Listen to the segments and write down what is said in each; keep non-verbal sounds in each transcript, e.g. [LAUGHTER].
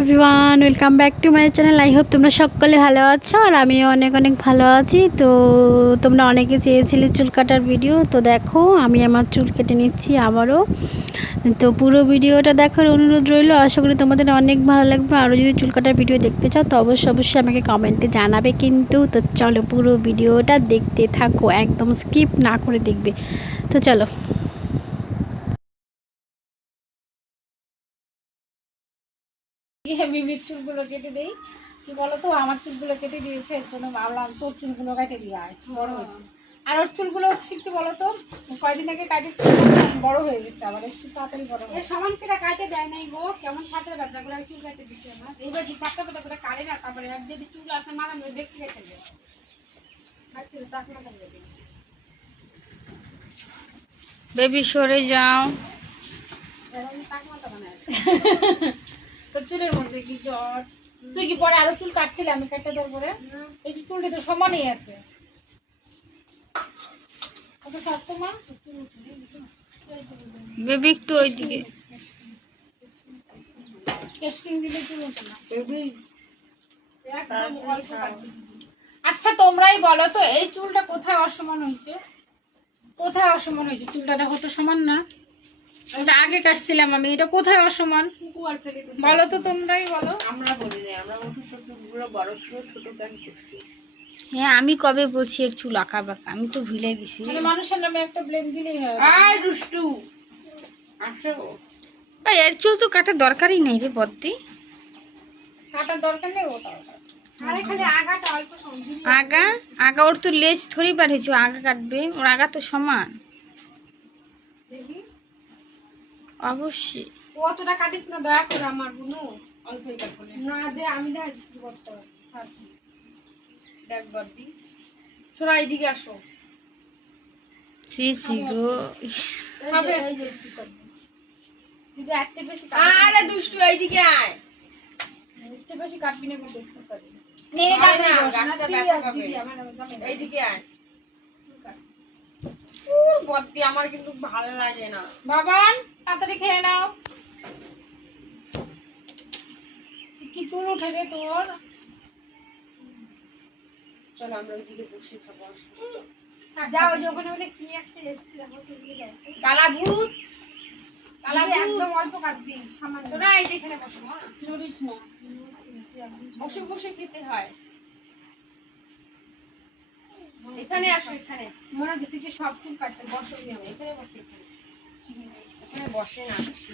Everyone, welcome back to my channel. I hope তোমরা সকলে ভালো আছো আর আমিও অনেক অনেক ভালো আছি। তো তোমরা অনেকে চেয়েছিলে চুল কাটার ভিডিও। তো দেখো, আমি আমার চুল কেটে নিচ্ছি আবারও। তো পুরো ভিডিওটা দেখার অনুরোধ রইল। আশা করি তোমাদের অনেক ভালো লাগবে। আরও যদি চুল কাটার ভিডিও দেখতে চাও, তো অবশ্যই অবশ্যই আমাকে কমেন্টে জানাবে কিন্তু। তো চলো পুরো ভিডিওটা দেখতে থাকো, একদম স্কিপ না করে দেখবে। তো চলো। গিয়ে বিবির চুলগুলো কেটে দেই। কি বলতো? আমার চুলগুলো কেটে দিয়েছে এর জন্য ভাবলাম তোর চুলগুলো কেটে দিয়ে আয় বড় হয়েছে। আর ওর চুলগুলো হচ্ছে কি বলতো? কয়দিন আগে কাটে বড় হয়ে গেছে আবার একটু তাড়াতাড়ি বড় এ হয়েছে সমান করে কাটে দেয় নাই গো। কেমন ফাটে ব্যথা করে চুল কাটে দিচ্ছে আমার এইবার দি টাকা পাতা করে কাটে না তারপরে এক যদি চুল আসে মাথা মেরে ব্যক্তি রেখে দেয় দেয় বেবি সরে যাও। [LAUGHS] চুলের মধ্যে কি জ্বর? তুই কি পরে আরও চুল কাটছিলি আমি কাটতে তোর পরে এই যে চুলটা তো সমানই আছে। বেবি একটু ওইদিকে। দিলে চুল ওঠে না। একদম অল্প কাটবে। আচ্ছা তোমরাই বলো তো এই চুলটা কোথায় অসমান হয়েছে? কোথায় অসমান হয়েছে? চুলটা দেখো তো সমান না? এটা আগে কাটছিলাম আমি। এটা কোথায় অসমান? বলো তো তোমরাই বলো। আমরা বলি না আমরা বড় ছিল ছোট হ্যাঁ আমি কবে বলছি এর চুল আঁকা বাঁকা আমি তো ভুলে গেছি। মানে মানুষের নামে একটা ব্লেম দিলেই হয়। আর দুষ্টু! আসো। এর চুল তো কাটার দরকারই নেই রে বদ্দি। কাটার দরকার নেই ওটা আগা? আগা ওর তো লেজ থরি বাড়িয়েছে আগা কাটবে। ওর আগা তো সমান। দেখি। অবশ্যই। ও অতটা কাটিস না দয়া করে আমার বুনু অল্পই কাটবো না। দে আমি দেখা দিচ্ছি কতটা ছাড়। দেখ বদ্দি। সোনা এইদিকে আসো। সি সি গো। এই যে দিদি একটু বেশি আরে দুষ্টু এইদিকে আয়। বেশি কাটবি না কিন্তু দেখতে পারবি নে আয় না, গাছটা ব্যথা পাবে। এইদিকে বদ্দি আমার কিন্তু ভালো লাগে না। বাবান তাড়াতাড়ি খেয়ে নাও। কি চুল উঠে রে তোর? চলো আমরা ওইদিকে বসে খাব যা ওই ওখানে বলে কি একটা এসেছিল আমার কালা ভূত কালা একদম অল্প কাটবি সামান্য। এই বসো হ্যাঁ। নড়িস না। বসে বসে খেতে হয়। এখানে আসো এখানে। মনে হচ্ছে যে সব চুল কাটতে বসবি আমি এখানে বসে এখানে। বসে নাচ্ছি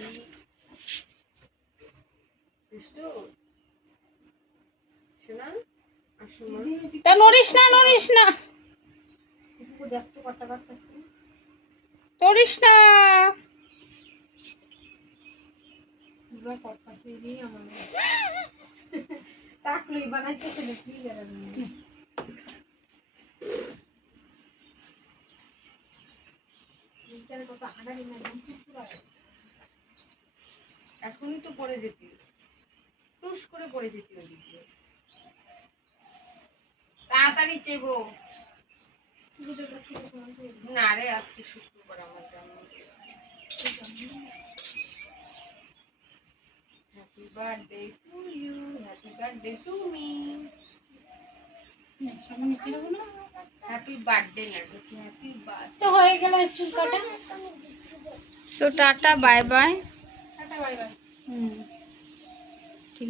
তা নড়িস না নড়িস না। নড়িস না। এবার কটকাতে আমার। টাকলই বানাইতে ছিল কি গেলাম এখনই তো পড়ে যেতি টুস করে পড়ে যেতি তাড়াতাড়ি চেবো। না রে, আজকে শুক্রবার আমার happy birthday to you happy birthday to me happy birthday না হ্যাপি বার্থডে তো হয়ে গেল চুল কাটা। So tata bye bye tata bye bye hmm.